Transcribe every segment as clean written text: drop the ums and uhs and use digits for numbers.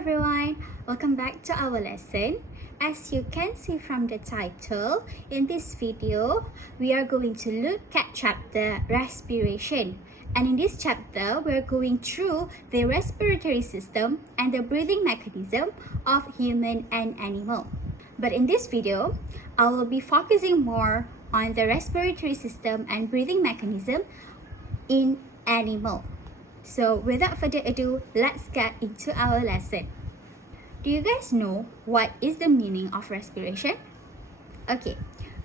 everyone, welcome back to our lesson. As you can see from the title, in this video, we are going to look at chapter respiration. And in this chapter, we're going through the respiratory system and the breathing mechanism of human and animal. But in this video, I will be focusing more on the respiratory system and breathing mechanism in animal. So without further ado, let's get into our lesson. Do you guys know what is the meaning of respiration? Okay,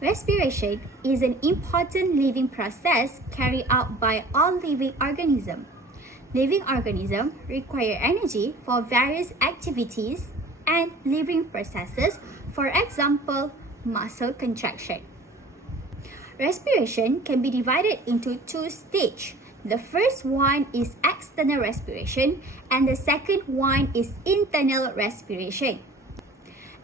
respiration is an important living process carried out by all living organisms. Living organisms require energy for various activities and living processes, for example, muscle contraction. Respiration can be divided into two stages. The first one is external respiration and the second one is internal respiration.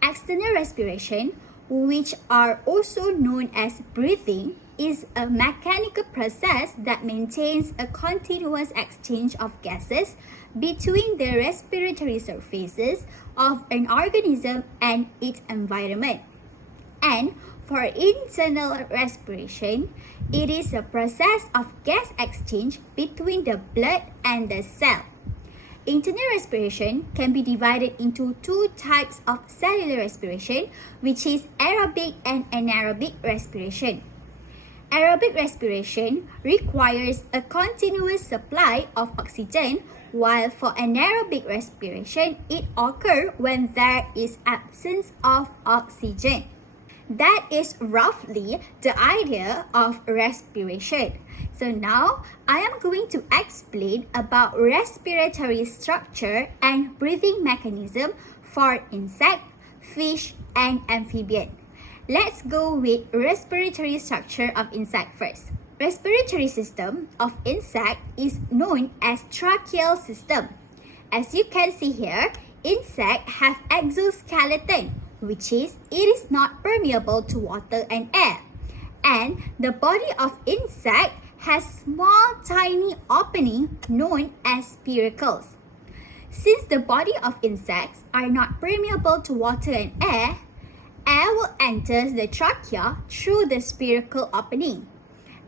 External respiration, which are also known as breathing, is a mechanical process that maintains a continuous exchange of gases between the respiratory surfaces of an organism and its environment. And for internal respiration, it is a process of gas exchange between the blood and the cell. Internal respiration can be divided into two types of cellular respiration, which is aerobic and anaerobic respiration. Aerobic respiration requires a continuous supply of oxygen, while for anaerobic respiration, it occurs when there is absence of oxygen. That is roughly the idea of respiration. So now, I am going to explain about respiratory structure and breathing mechanism for insect, fish, and amphibian. Let's go with respiratory structure of insect first. Respiratory system of insect is known as tracheal system. As you can see here, insects have exoskeleton, which is it is not permeable to water and air. And the body of insect has small tiny opening known as spiracles. Since the body of insects are not permeable to water and air will enter the trachea through the spiracle opening.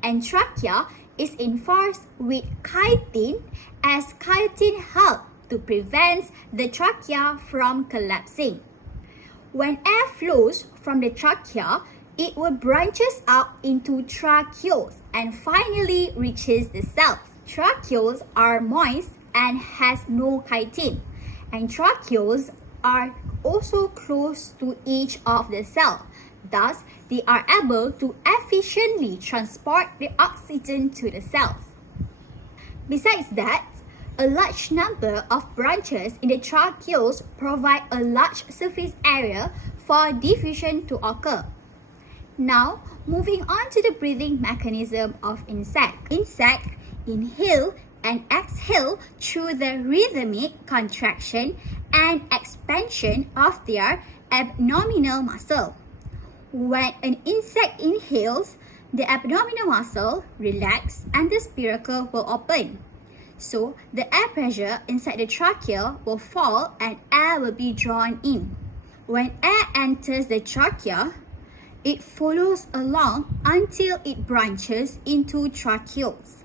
And trachea is enforced with chitin, as chitin helps to prevent the trachea from collapsing. When air flows from the trachea, it will branches out into tracheoles and finally reaches the cells. Tracheoles are moist and has no chitin, and tracheoles are also close to each of the cells. Thus, they are able to efficiently transport the oxygen to the cells. Besides that, a large number of branches in the tracheoles provide a large surface area for diffusion to occur. Now, moving on to the breathing mechanism of insect. Insects inhale and exhale through the rhythmic contraction and expansion of their abdominal muscle. When an insect inhales, the abdominal muscle relaxes and the spiracle will open. So, the air pressure inside the trachea will fall and air will be drawn in. When air enters the trachea, it follows along until it branches into tracheoles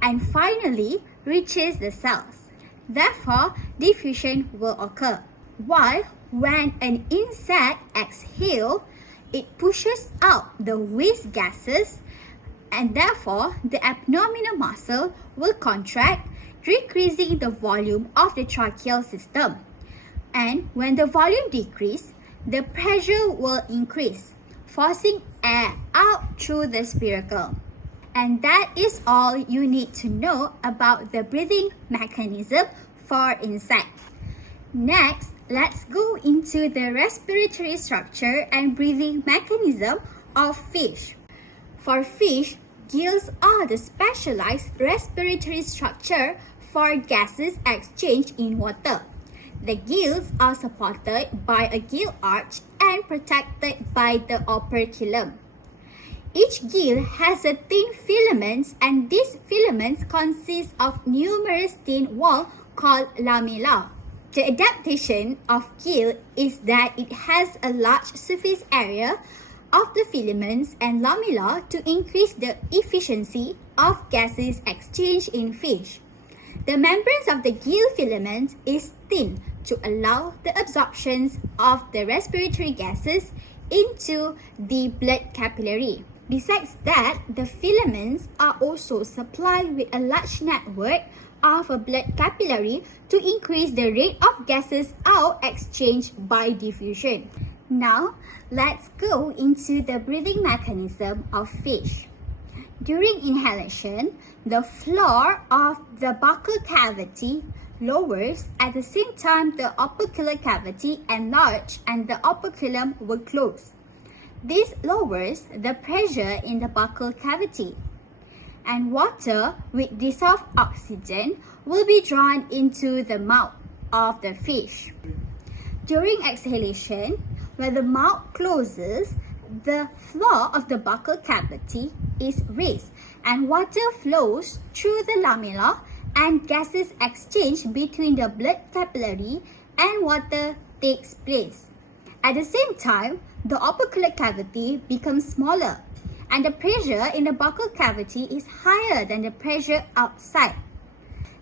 and finally reaches the cells. Therefore, diffusion will occur. While when an insect exhales, it pushes out the waste gases and therefore the abdominal muscle will contract, decreasing the volume of the tracheal system. And when the volume decreases, the pressure will increase, forcing air out through the spiracle. And that is all you need to know about the breathing mechanism for insects. Next, let's go into the respiratory structure and breathing mechanism of fish. For fish, gills are the specialized respiratory structure for gases exchanged in water. The gills are supported by a gill arch and protected by the operculum. Each gill has a thin filaments, and these filaments consist of numerous thin walls called lamella. The adaptation of gill is that it has a large surface area of the filaments and lamella to increase the efficiency of gases exchange in fish. The membranes of the gill filament is thin to allow the absorption of the respiratory gases into the blood capillary. Besides that, the filaments are also supplied with a large network of a blood capillary to increase the rate of gases out exchanged by diffusion. Now, let's go into the breathing mechanism of fish. During inhalation, the floor of the buccal cavity lowers. At the same time, the opercular cavity enlarges and the operculum will close. This lowers the pressure in the buccal cavity, and water with dissolved oxygen will be drawn into the mouth of the fish. During exhalation, when the mouth closes, the floor of the buccal cavity is raised and water flows through the lamella and gases exchange between the blood capillary and water takes place. At the same time, the opercular cavity becomes smaller and the pressure in the buccal cavity is higher than the pressure outside.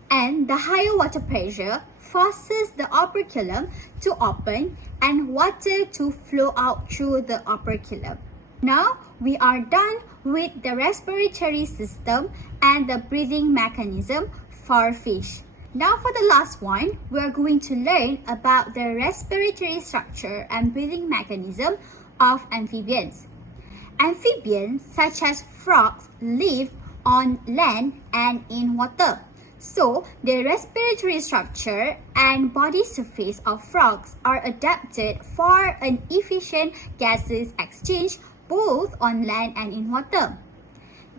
And the higher water pressure forces the operculum to open and water to flow out through the operculum. Now, we are done with the respiratory system and the breathing mechanism for fish. Now for the last one, we are going to learn about the respiratory structure and breathing mechanism of amphibians. Amphibians such as frogs live on land and in water. So, the respiratory structure and body surface of frogs are adapted for an efficient gases exchange both on land and in water.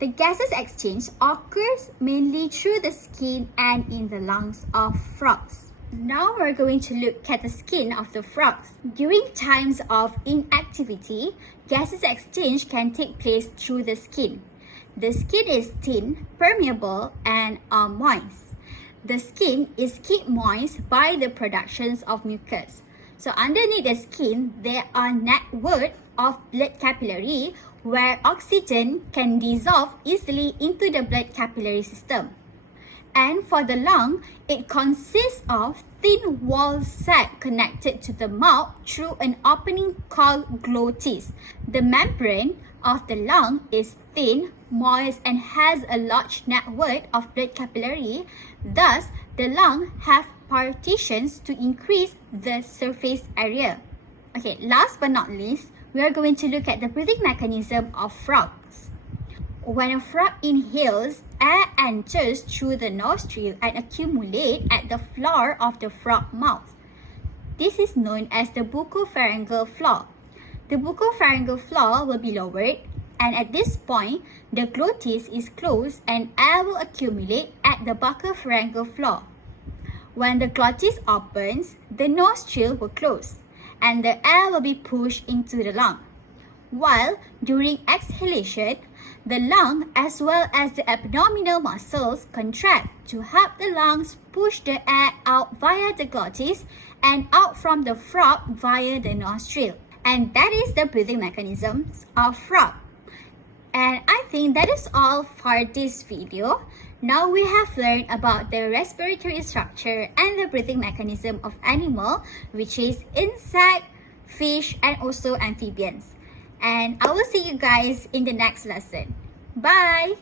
The gases exchange occurs mainly through the skin and in the lungs of frogs. Now we're going to look at the skin of the frogs. During times of inactivity, gases exchange can take place through the skin. The skin is thin, permeable, and moist. The skin is kept moist by the productions of mucus. So underneath the skin, there are network of blood capillary where oxygen can dissolve easily into the blood capillary system. And for the lung, it consists of thin wall sac connected to the mouth through an opening called glottis. The membrane of the lung is thin, moist, and has a large network of blood capillary. Thus, the lung have partitions to increase the surface area. Okay, last but not least, we are going to look at the breathing mechanism of frogs. When a frog inhales, air enters through the nostril and accumulates at the floor of the frog mouth. This is known as the buccopharyngeal floor. The buccopharyngeal floor will be lowered, and at this point, the glottis is closed and air will accumulate at the buccopharyngeal floor. When the glottis opens, the nostril will close and the air will be pushed into the lung. While during exhalation, the lung as well as the abdominal muscles contract to help the lungs push the air out via the glottis and out from the frog via the nostril. And that is the breathing mechanisms of frog. And I think that is all for this video. Now we have learned about the respiratory structure and the breathing mechanism of animal, which is insect, fish, and also amphibians. And I will see you guys in the next lesson. Bye!